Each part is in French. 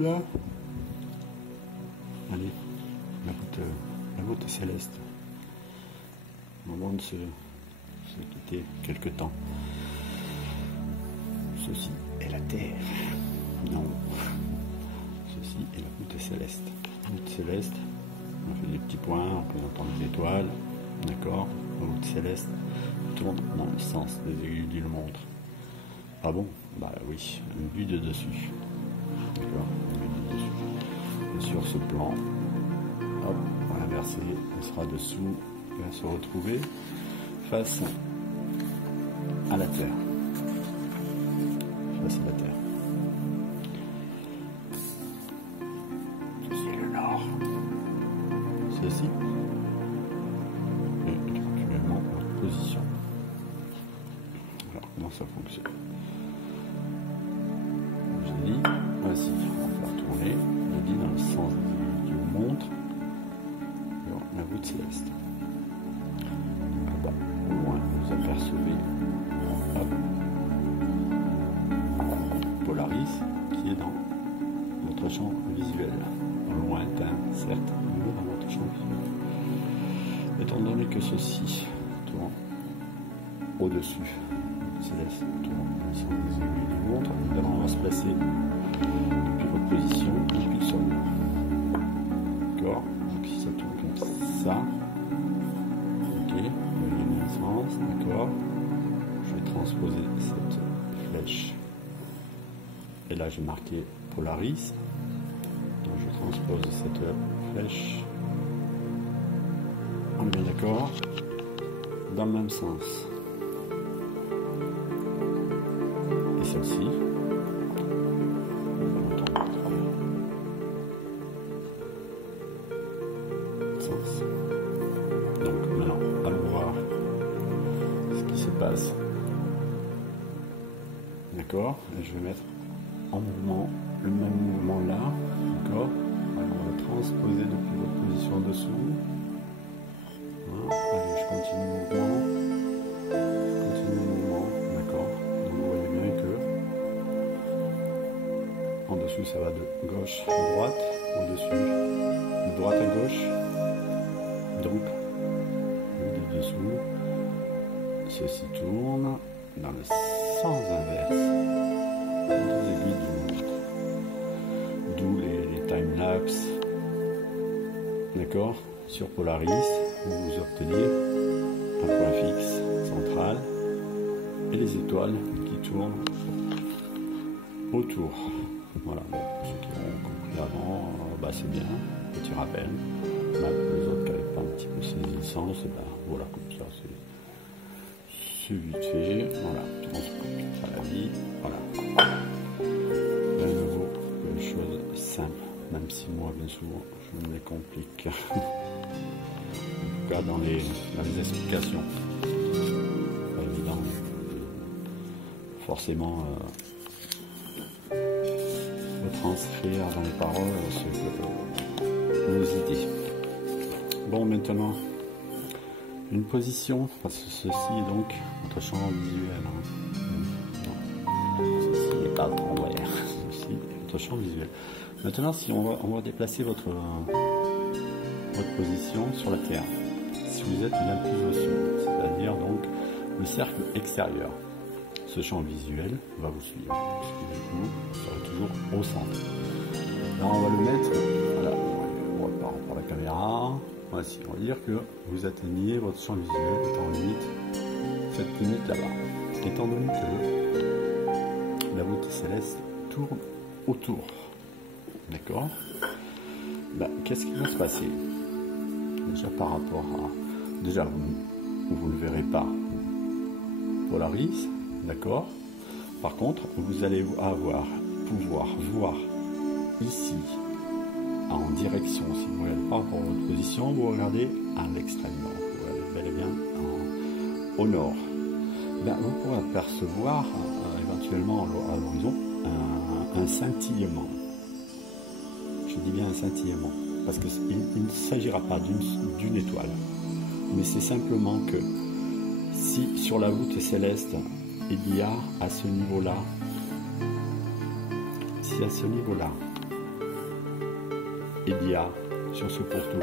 là, allez, la voûte céleste, au moment de se quitter quelque temps. Ceci est la Terre. Non. Ceci est la voûte céleste. La voûte céleste, on fait des petits points en présentant les étoiles. D'accord. La voûte céleste tourne dans le sens des aiguilles d'une montre. Ah bon? Bah oui, une vue de dessus. D'accord, une vue de dessus. Et sur ce plan, hop, on va inverser, elle sera dessous, elle va se retrouver face à la Terre. Face à la Terre. Ceci est le nord. Ceci est actuellement en position. Alors, comment ça fonctionne? J'ai dit, voici, on va faire tourner, je dis dans le sens du montre, dans la voûte céleste. Là-bas, au loin, vous apercevez Polaris qui est dans votre champ visuel. Lointain, certes, mais dans votre champ visuel. Étant donné que ceci tourne au-dessus, céleste tourne sur les aiguilles du montre, évidemment on va se placer depuis votre position, depuis le sol. D'accord? Donc si ça tourne comme ça, ok, vous voyez bien le sens, d'accord? Je vais transposer cette flèche. Et là j'ai marqué Polaris. Donc je transpose cette flèche. On est bien d'accord? Dans le même sens. Et celle-ci. Sens. Donc maintenant, allons voir ce qui se passe. D'accord? Et je vais mettre en mouvement le même mouvement là. D'accord? On va transposer depuis votre position dessous. Voilà. Allez, je continue le mouvement. D'accord? Donc vous voyez bien que en dessous ça va de gauche à droite, au-dessus, de droite à gauche. Donc, du dessous, ceci tourne dans le sens inverse des aiguilles du montre. D'où les time-lapse. D'accord? Sur Polaris, vous obtenez un point fixe central et les étoiles qui tournent autour. Voilà, bon, ceux qui ont compris avant, bah c'est bien, petit rappel. Bah, pour les autres qui n'avaient pas un petit peu saisi le sens, et ben voilà, comme ça c'est vite fait. Voilà, on se complique pas la vie. Voilà. De nouveau, une chose simple, même si moi, bien souvent, je me les complique. En tout cas, dans les explications. Pas évident. Forcément, transcrire dans les paroles nos idées. Bon, maintenant, une position, parce que ceci est donc notre champ visuel. Ceci n'est pas vrai. Ceci est notre champ visuel. Maintenant, si on va déplacer votre position sur la Terre, si vous êtes bien plus au sud, c'est-à-dire donc le cercle extérieur, ce champ visuel va vous suivre. Vous serez toujours au centre. Là, on va le mettre, voilà, on repart par la caméra. Voici, on va dire que vous atteignez votre champ visuel étant limite, cette limite là-bas. Étant donné que la voûte céleste tourne autour, d'accord? Ben, qu'est-ce qui va se passer? Déjà par rapport à... Déjà, vous ne le verrez pas. Polaris, d'accord? Par contre, vous allez pouvoir voir ici, en direction, si vous regardez par rapport à votre position, vous regardez à l'extrême nord, vous regardez bel et bien au nord. Ben, vous pourrez apercevoir éventuellement à l'horizon un scintillement. Je dis bien un scintillement, parce qu'il ne s'agira pas d'une étoile, mais c'est simplement que si sur la voûte céleste, il y a à ce niveau-là, si à ce niveau-là, il y a sur ce poteau,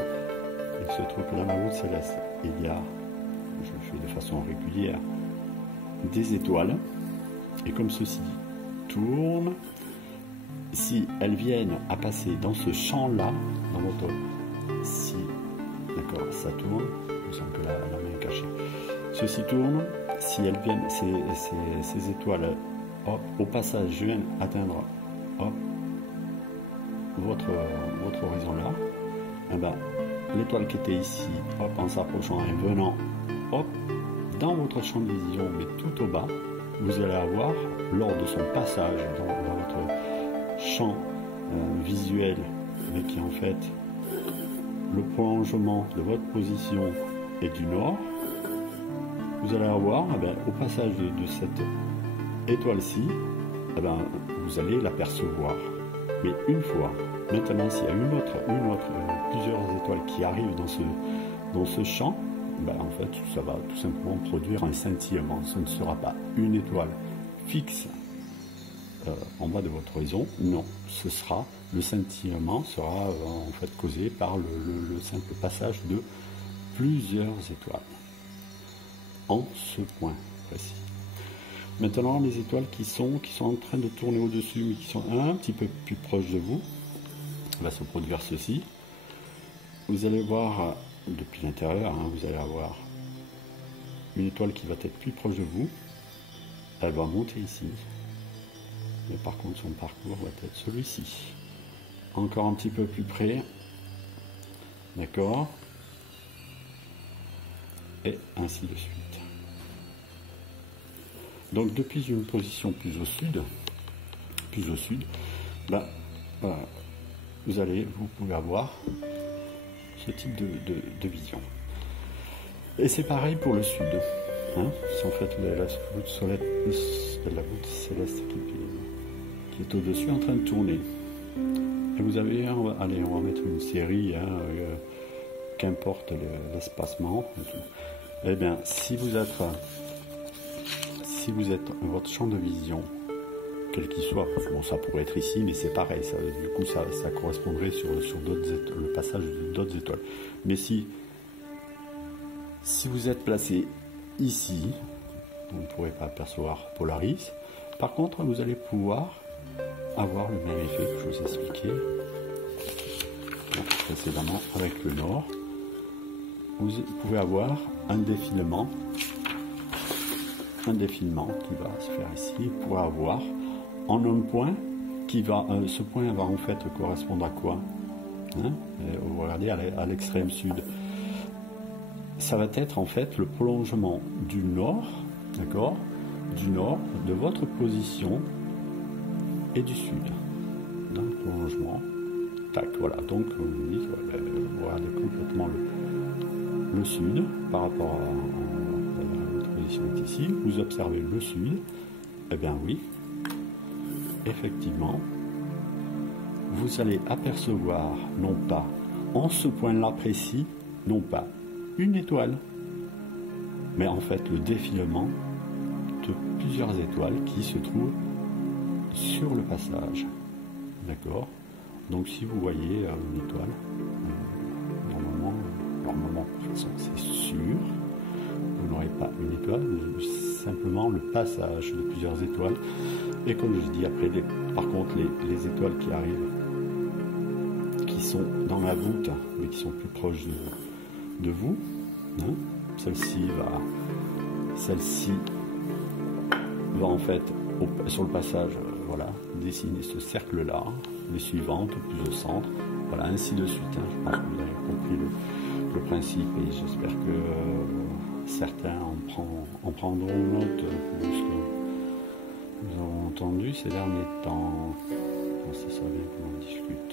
il se trouve que dans la voûte céleste, il y a, je le fais de façon régulière, des étoiles, et comme ceci tourne, si elles viennent à passer dans ce champ-là, dans votre, si, d'accord, ça tourne, je sens que la main est cachée, ceci tourne, si elles viennent, ces étoiles, hop, au passage, viennent atteindre, hop, votre horizon là, eh ben, l'étoile qui était ici, hop, en s'approchant et venant, hop, dans votre champ de vision, mais tout au bas, vous allez avoir, lors de son passage dans votre champ visuel, mais qui est en fait le prolongement de votre position et du nord, vous allez avoir, eh ben, au passage de cette étoile-ci, eh ben, vous allez l'apercevoir. Mais une fois, maintenant, s'il y a plusieurs étoiles qui arrivent dans ce champ, ben, en fait, ça va tout simplement produire un scintillement. Ce ne sera pas une étoile fixe en bas de votre horizon, non, le scintillement sera en fait causé par le simple passage de plusieurs étoiles en ce point précis. Maintenant, les étoiles qui sont en train de tourner au-dessus, mais qui sont un petit peu plus proches de vous, va se produire ceci. Vous allez voir depuis l'intérieur, vous allez avoir une étoile qui va être plus proche de vous. Elle va monter ici. Mais par contre, son parcours va être celui-ci. Encore un petit peu plus près. D'accord. Et ainsi de suite. Donc depuis une position plus au sud, là, voilà, vous pouvez avoir ce type de vision. Et c'est pareil pour le sud. C'est en fait la voûte céleste qui est au-dessus en train de tourner. Et vous avez, allez, on va mettre une série, qu'importe l'espacement. Eh bien, si vous êtes votre champ de vision, quel qu'il soit, bon, ça pourrait être ici, mais c'est pareil, du coup ça correspondrait sur le passage d'autres étoiles. Mais si vous êtes placé ici, vous ne pourrez pas apercevoir Polaris. Par contre, vous allez pouvoir avoir le même effet que je vous ai expliqué précédemment avec le nord. Vous pouvez avoir un défilement qui va se faire ici. Vous pourrez avoir en un point ce point va en fait correspondre à quoi, vous regardez à l'extrême sud, ça va être en fait le prolongement du nord, d'accord, du nord de votre position et du sud, dans le prolongement, tac, voilà, donc vous dites, vous regardez complètement le sud par rapport à votre position est ici, vous observez le sud, eh bien oui, effectivement, vous allez apercevoir, non pas en ce point-là précis, non pas une étoile, mais en fait le défilement de plusieurs étoiles qui se trouvent sur le passage. D'accord? Donc si vous voyez une étoile, normalement, de toute façon c'est sûr, vous n'aurez pas une étoile, mais simplement le passage de plusieurs étoiles. Et comme je dis après, par contre les étoiles qui arrivent, qui sont dans la voûte, mais qui sont plus proches de vous, celle-ci va en fait sur le passage, voilà, dessiner ce cercle-là, les suivantes plus au centre, voilà, ainsi de suite. Je pense que vous avez compris le principe et j'espère que certains en prendront note de ce que nous avons entendu ces derniers temps. Bon, ça serait bien qu'on en discute.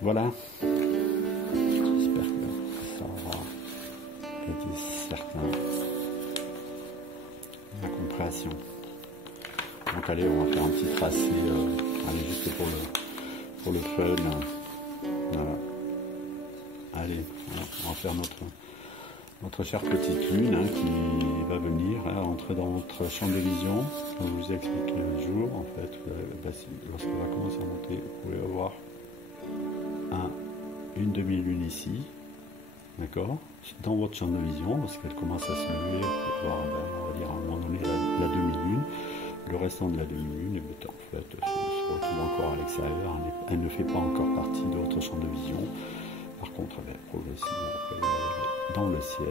Voilà. J'espère que ça aura été certain. La compréhension. Donc allez, on va faire un petit tracé, allez, juste pour le fun. Voilà. Allez, voilà, on va faire notre chère petite lune qui va venir entrer dans notre champ de vision. Comme je vous ai expliqué un jour, en fait, lorsqu'elle va commencer à monter, vous pouvez avoir une demi-lune ici, d'accord, dans votre champ de vision, parce qu'elle commence à se lever, pour voir, on va dire à un moment donné la demi-lune. Le restant de la demi-lune, en fait, se retrouve encore à l'extérieur, elle ne fait pas encore partie de votre champ de vision. Par contre, elle va progressivement dans le ciel,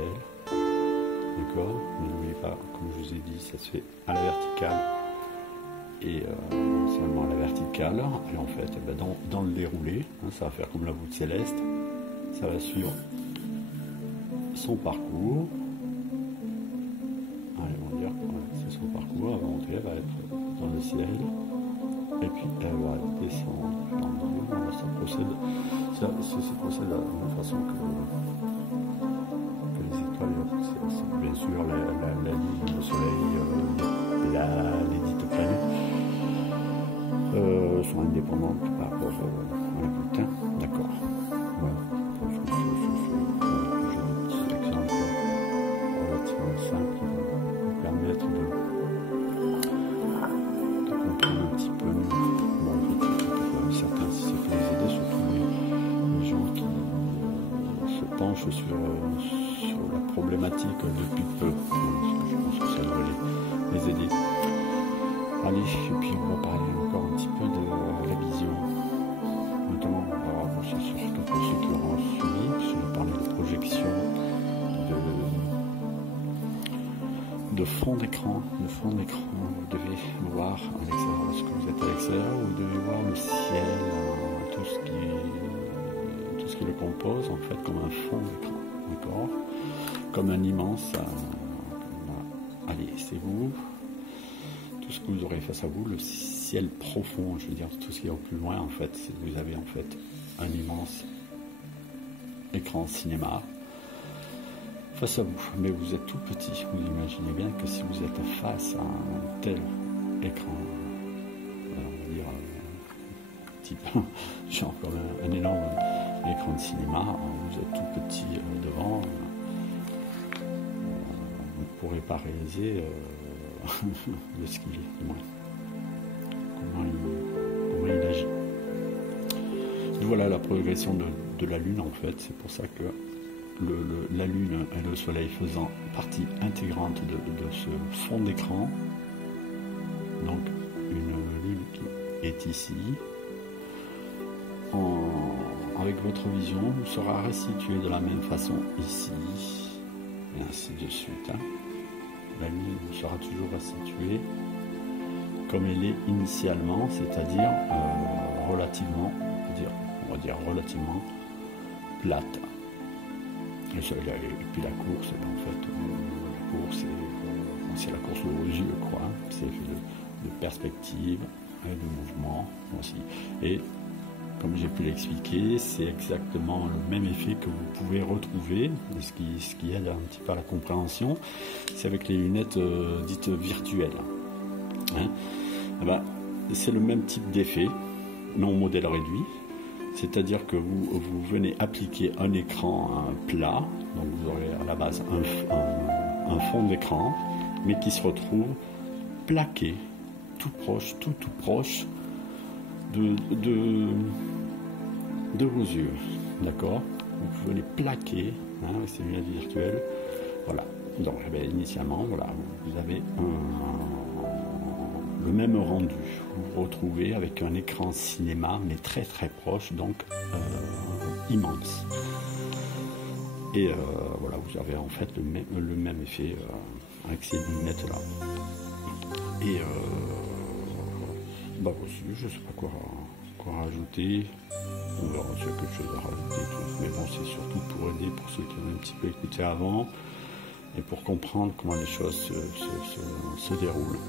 d'accord. N'oubliez pas, comme je vous ai dit, ça se fait à la verticale et seulement à la verticale. Et en fait, dans le déroulé, ça va faire comme la voûte céleste, ça va suivre son parcours. Allez, on va dire, c'est son parcours. Avant, elle va être dans le ciel, et puis elle va descendre. Ça procède de la même façon que les étoiles. C'est bien sûr la Lune, le Soleil, les dites planètes sont indépendantes par rapport à la voûte. D'accord. Voilà. J'ai des petits exemples relativement simples qui vont vous permettre de comprendre un petit peu mieux. Bon, en fait, certains, si ça peut les aider, surtout les gens qui se penchent sur la problématique depuis peu. Je pense que ça devrait les aider. Allez, et puis on va parler encore un petit peu de la vision. Notamment, c'est surtout pour ceux qui auront suivi, parce que je parlais de projection, de fond d'écran. Le fond d'écran, vous devez voir à l'extérieur, lorsque vous êtes à l'extérieur, vous devez voir le ciel, tout ce qui le compose, en fait, comme un fond d'écran, d'accord, comme un immense. Voilà. Allez, c'est vous. Tout ce que vous aurez face à vous, le ciel profond, je veux dire, tout ce qui est au plus loin, en fait, vous avez en fait un immense écran cinéma face à vous, mais vous êtes tout petit. Vous imaginez bien que si vous êtes face à un tel écran, on va dire type genre comme un énorme écran de cinéma, vous êtes tout petit devant, vous ne pourrez pas réaliser de ce qu'il est, du moins. Comment il agit. Et voilà la progression de la Lune, en fait. C'est pour ça que la Lune et le Soleil faisant partie intégrante de ce fond d'écran, donc une Lune qui est ici, avec votre vision, vous sera restituée de la même façon ici, et ainsi de suite. La Lune vous sera toujours restituée comme elle est initialement, c'est-à-dire relativement, on va dire relativement plate. Et puis la course, en fait, la course, c'est la course aux yeux, quoi. C'est de perspective et de mouvement aussi. Et comme j'ai pu l'expliquer, c'est exactement le même effet que vous pouvez retrouver, ce qui aide un petit peu à la compréhension, c'est avec les lunettes dites virtuelles. C'est le même type d'effet, mais en modèle réduit, c'est-à-dire que vous venez appliquer un écran plat, donc vous aurez à la base un fond d'écran, mais qui se retrouve plaqué, tout proche de vos yeux, d'accord. Vous venez plaquer avec ces lunettes virtuelles, voilà. Donc initialement, voilà, vous avez le même rendu. Vous vous retrouvez avec un écran cinéma, mais très proche, donc immense. Et voilà, vous avez en fait le même effet avec ces lunettes-là. Et aussi, je ne sais pas quoi rajouter. On verra s'il y a quelque chose à rajouter. Mais bon, c'est surtout pour aider pour ceux qui ont un petit peu écouté avant et pour comprendre comment les choses se déroulent.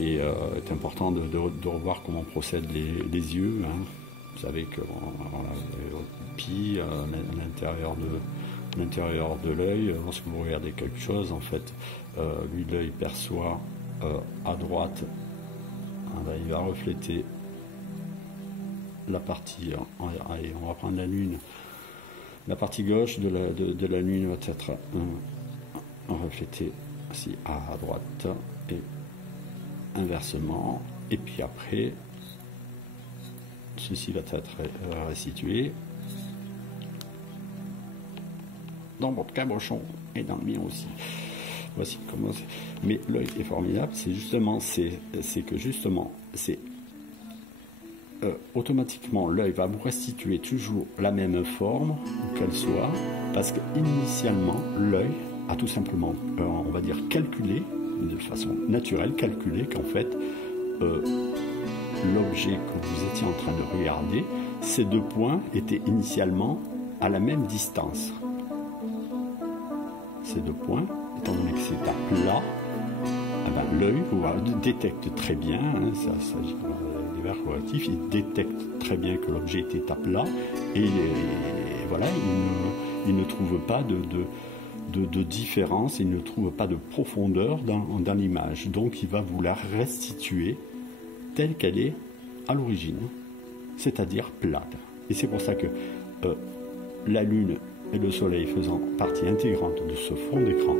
Et c'est important de revoir comment procèdent les yeux. Vous savez que voilà, vous avez votre pupille à l'intérieur de l'œil. Lorsque vous regardez quelque chose, en fait, lui, l'œil perçoit à droite, il va refléter la partie, allez, on va prendre la Lune, la partie gauche de la Lune va être reflétée ici à droite et inversement, et puis après ceci va être restitué dans votre cabochon et dans le mien aussi. Voici comment c'est. Mais l'œil est formidable, c'est que justement, automatiquement, l'œil va vous restituer toujours la même forme, où qu'elle soit, parce qu'initialement, l'œil a tout simplement, on va dire, calculé, de façon naturelle, calculé qu'en fait, l'objet que vous étiez en train de regarder, ces deux points étaient initialement à la même distance. Ces deux points, étant donné que c'est à plat, eh ben, l'œil détecte très bien, hein, ça s'agit des verres correctifs, il détecte très bien que l'objet était à plat et voilà, il ne trouve pas de différence, il ne trouve pas de profondeur dans l'image. Donc il va vous la restituer telle qu'elle est à l'origine, c'est-à-dire plate. Et c'est pour ça que la Lune et le Soleil faisant partie intégrante de ce fond d'écran,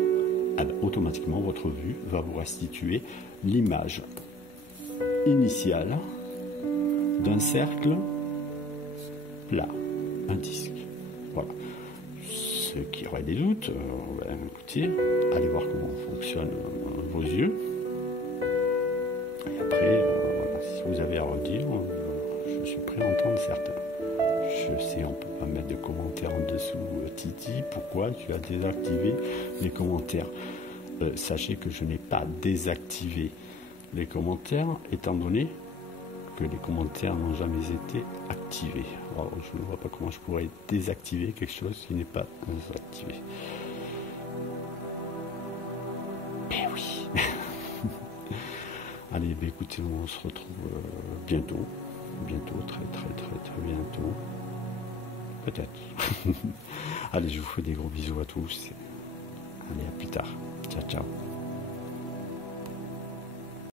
automatiquement votre vue va vous restituer l'image initiale d'un cercle plat, un disque. Voilà. Ceux qui auraient des doutes, écoutez, allez voir comment fonctionnent vos yeux. Et après, si vous avez à redire, je suis prêt à entendre certains. Je sais, on ne peut pas mettre de commentaires en dessous. Titi, pourquoi tu as désactivé les commentaires? Sachez que je n'ai pas désactivé les commentaires, étant donné que les commentaires n'ont jamais été activés. Alors, je ne vois pas comment je pourrais désactiver quelque chose qui n'est pas activé. Eh oui. Allez, bah écoutez, on se retrouve bientôt. Bientôt, très bientôt. Peut-être. Allez, je vous fais des gros bisous à tous. Allez, à plus tard. Ciao, ciao.